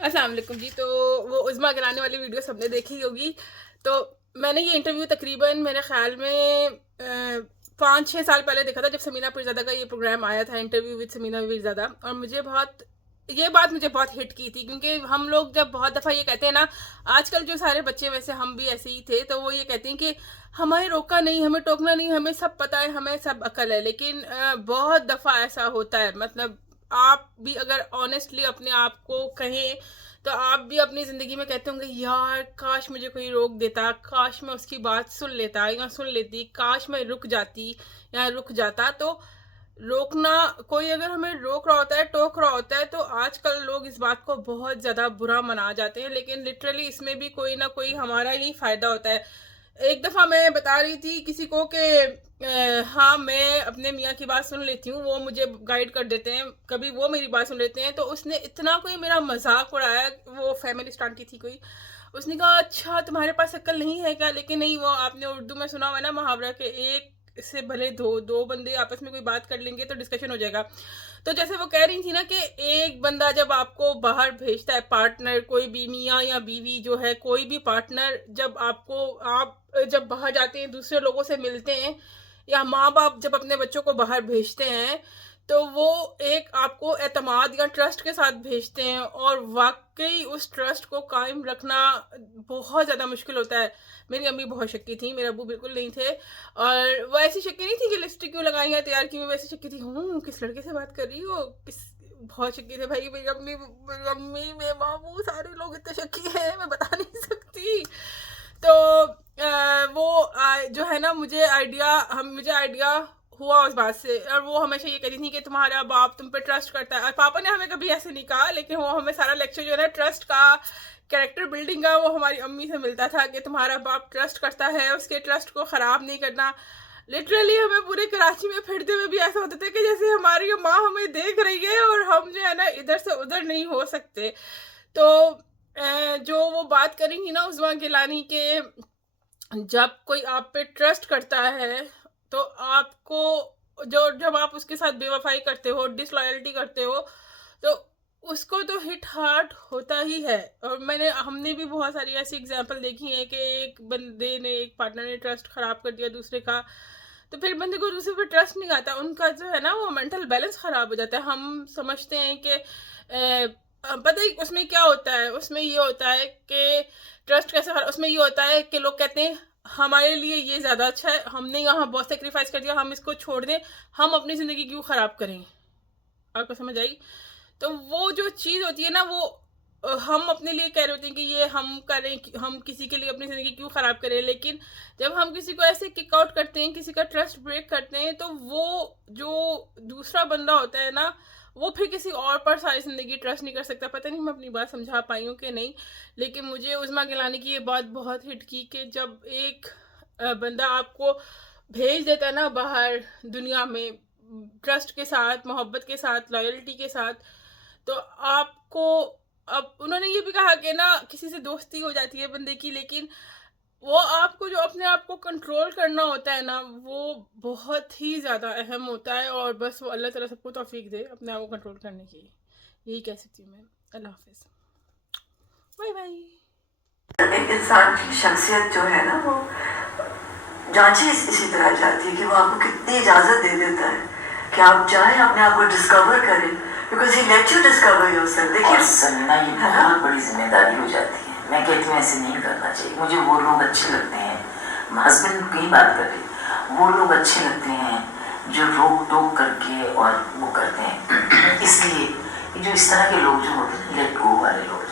अस्सलाम वालेकुम जी। तो वो उज़्मा गिलानी वाली वीडियो सबने देखी होगी। तो मैंने ये इंटरव्यू तकरीबन मेरे ख़्याल में 5-6 साल पहले देखा था, जब समीना पीरज़ादा का ये प्रोग्राम आया था, इंटरव्यू विद समीना पीरज़ादा। और ये बात मुझे बहुत हिट की थी, क्योंकि हम लोग जब बहुत दफ़ा ये कहते हैं ना, आजकल जो सारे बच्चे, वैसे हम भी ऐसे ही थे, तो वो ये कहते हैं कि हमें रोका नहीं, हमें टोकना नहीं, हमें सब पता है, हमें सब अकल है। लेकिन बहुत दफ़ा ऐसा होता है, मतलब आप भी अगर ऑनेस्टली अपने आप को कहें, तो आप भी अपनी ज़िंदगी में कहते होंगे, यार काश मुझे कोई रोक देता, काश मैं उसकी बात सुन लेता या सुन लेती, काश मैं रुक जाती या रुक जाता। तो रोकना, कोई अगर हमें रोक रहा होता है, टोक रहा होता है, तो आजकल लोग इस बात को बहुत ज़्यादा बुरा मना जाते हैं, लेकिन लिटरली इसमें भी कोई ना कोई हमारा ही फ़ायदा होता है। एक दफ़ा मैं बता रही थी किसी को कि हाँ, मैं अपने मियाँ की बात सुन लेती हूँ, वो मुझे गाइड कर देते हैं, कभी वो मेरी बात सुन लेते हैं। तो उसने इतना कोई मेरा मज़ाक उड़ाया, वो फेमिनिस्ट आंटी थी कोई, उसने कहा, अच्छा तुम्हारे पास अक्ल नहीं है क्या? लेकिन नहीं, वो आपने उर्दू में सुना हुआ है ना मुहावरा के, एक से भले दो बंदे आपस में कोई बात कर लेंगे तो डिस्कशन हो जाएगा। तो जैसे वो कह रही थी ना कि एक बंदा जब आपको बाहर भेजता है, पार्टनर कोई भी, मियाँ या बीवी जो है, कोई भी पार्टनर, जब आप जब बाहर जाते हैं, दूसरे लोगों से मिलते हैं, या माँ बाप जब अपने बच्चों को बाहर भेजते हैं, तो वो एक आपको एतमाद या ट्रस्ट के साथ भेजते हैं, और वाकई उस ट्रस्ट को कायम रखना बहुत ज़्यादा मुश्किल होता है। मेरी अम्मी बहुत शक्की थी, मेरे अब्बू बिल्कुल नहीं थे। और वो ऐसी शक्की नहीं थी कि लिपस्टिक क्यों लगाई है, तैयार की हुई, वैसी शक्की थी, किस लड़के से बात कर रही हो, किस, बहुत शक्की थे भाई। मेरे मामू, सारे लोग इतने शक्की हैं, मैं बता नहीं सकती। तो जो है ना, मुझे आइडिया हुआ उस बात से। और वो हमेशा ये कहती थी कि तुम्हारा बाप तुम पे ट्रस्ट करता है। और पापा ने हमें कभी ऐसे नहीं कहा, लेकिन वो हमें सारा लेक्चर जो है ना ट्रस्ट का, कैरेक्टर बिल्डिंग का, वो हमारी अम्मी से मिलता था कि तुम्हारा बाप ट्रस्ट करता है, उसके ट्रस्ट को ख़राब नहीं करना। लिटरली हमें पूरे कराची में फिरते हुए भी ऐसा होता था कि जैसे हमारी माँ हमें देख रही है, और हम जो है ना इधर से उधर नहीं हो सकते। तो जो वो बात करी थी ना उज़्मा गिलानी के, जब कोई आप पे ट्रस्ट करता है, तो आपको, जब आप उसके साथ बेवफाई करते हो, डिसलॉयल्टी करते हो, तो उसको तो हिट हार्ट होता ही है। और हमने भी बहुत सारी ऐसी एग्जांपल देखी है कि एक बंदे ने, एक पार्टनर ने ट्रस्ट खराब कर दिया दूसरे का, तो फिर बंदे को दूसरे पर ट्रस्ट नहीं आता, उनका जो है ना वो मेंटल बैलेंस खराब हो जाता है। हम समझते हैं कि पता है उसमें क्या होता है, उसमें ये होता है कि ट्रस्ट कैसे, उसमें ये होता है कि लोग कहते हैं हमारे लिए ये ज़्यादा अच्छा है, हमने यहाँ बहुत सेक्रीफाइस कर दिया, हम इसको छोड़ दें, हम अपनी ज़िंदगी क्यों ख़राब करें। आपको समझ आई? तो वो जो चीज़ होती है ना, वो हम अपने लिए कह रहे होते हैं कि ये हम करें, हम किसी के लिए अपनी ज़िंदगी क्यों ख़राब करें। लेकिन जब हम किसी को ऐसे किक आउट करते हैं, किसी का ट्रस्ट ब्रेक करते हैं, तो वो जो दूसरा बंदा होता है ना, वो फिर किसी और पर सारी ज़िंदगी ट्रस्ट नहीं कर सकता। पता नहीं मैं अपनी बात समझा पाई हूँ कि नहीं, लेकिन मुझे उज़्मा गिलानी की ये बात बहुत हिट की कि जब एक बंदा आपको भेज देता है ना बाहर दुनिया में, ट्रस्ट के साथ, मोहब्बत के साथ, लॉयल्टी के साथ, तो आपको, अब उन्होंने ये भी कहा कि ना किसी से दोस्ती हो जाती है बंदे की, लेकिन वो आपको जो अपने आप को कंट्रोल करना होता है ना, वो बहुत ही ज़्यादा अहम होता है। और बस वो अल्लाह ताला सबको तौफीक दे अपने आप को कंट्रोल करने की, यही कह सकती हूँ मैं। अल्लाह हाफिज़, बाय बाय। एक इंसान की शख्सियत जो है ना, वो जांची इसी तरह जाती है कि वो आपको कितनी इजाज़त दे देता है कि आप चाहे अपने आप को डिस्कवर करें, because he let you discover yourself. देखिए सन्ना, ये बहुत बड़ी जिम्मेदारी हो जाती है। मैं कहती हूँ ऐसे नहीं करना चाहिए। मुझे वो लोग अच्छे लगते हैं, हस्बैंड की बात कर रही, वो लोग अच्छे लगते हैं जो रोक टोक करके और वो करते हैं। इसलिए जो इस तरह के लोग जो होते हैं, लेट गो वाले लोग,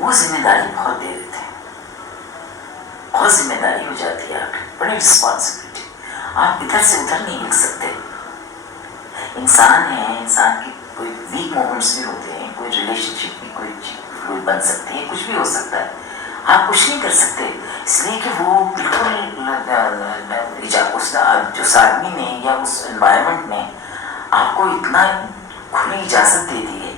वो जिम्मेदारी बहुत दे देते हैं, बहुत जिम्मेदारी हो जाती है आपकी, बड़ी रिस्पॉन्सिबिलिटी। आप इधर से उधर नहीं लिख सकते। इंसान है, इंसान के कोई वीक मोमेंट्स भी होते हैं, कोई रिलेशनशिप में कोई बन सकते हैं, कुछ भी हो सकता है, आप कुछ नहीं कर सकते। इसलिए कि वो बिल्कुल उस आदमी ने या उस एनवायरनमेंट ने आपको इतना खुली इजाज़त दे दी है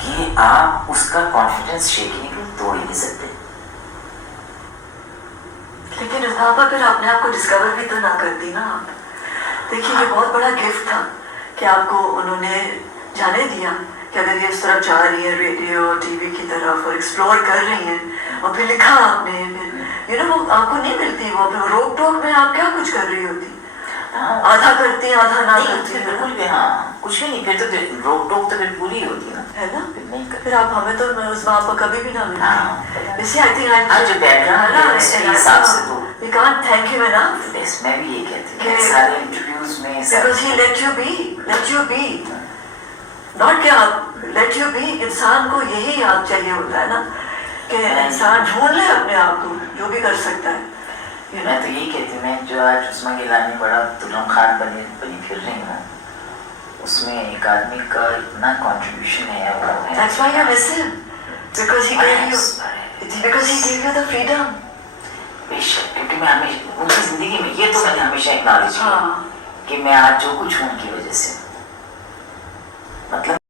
कि आप उसका कॉन्फिडेंस शेकिंग को तोड़ ही नहीं सकते। लेकिन फिर आपने आप को डिस्कवर भी तो ना करती ना आप। देखिए ये बहुत बड़ा गिफ्ट था कि आपको उन्होंने जाने दिया कि अगर ये इस तरफ जा रही है रेडियो और टीवी की तरफ और एक्सप्लोर कर रही हैं और फिर लिखा आपने फिर यू नो वो आपको नहीं मिलती वो फिर रोक टोक में आप क्या कुछ कर रही होती आधा करती आधा ना करती फिर बिल्कुल भी हाँ कुछ भी नहीं फिर तो रोक टोक तो फिर पूरी होती ना है ना फिर नहीं कर फिर आप हमें तो उस वहाँ पर कभी भी ना मिलती वैसे आई थिंक हाँ जो बैकग्राउंड है उसके हिसाब से तो we can't thank him enough बस मैं भी ये कहती हूँ कि- सारे इंटरव्यूज में because he let you be not कि आप let you be इंसान को यही याद चाहिए होता है ना कि इंसान ढूंढ ले अपने आप को जो भी कर सकता है मैं तो यही कहती हूँ मैं जो आज उस्मा गिलानी बड़ा दुल्हन खान बनी फिर रही हूँ उसमें एक आदमी का इतना कंट्रीब्यूशन है वो है that's why you miss him because he gave you the freedom बेशक क्योंकि मैं हमेशा उनकी जिंदगी में ये तो मैंने हमेशा एक्नॉलेज किया हाँ कि मैं आज जो कुछ हूँ उनकी वजह से मतलब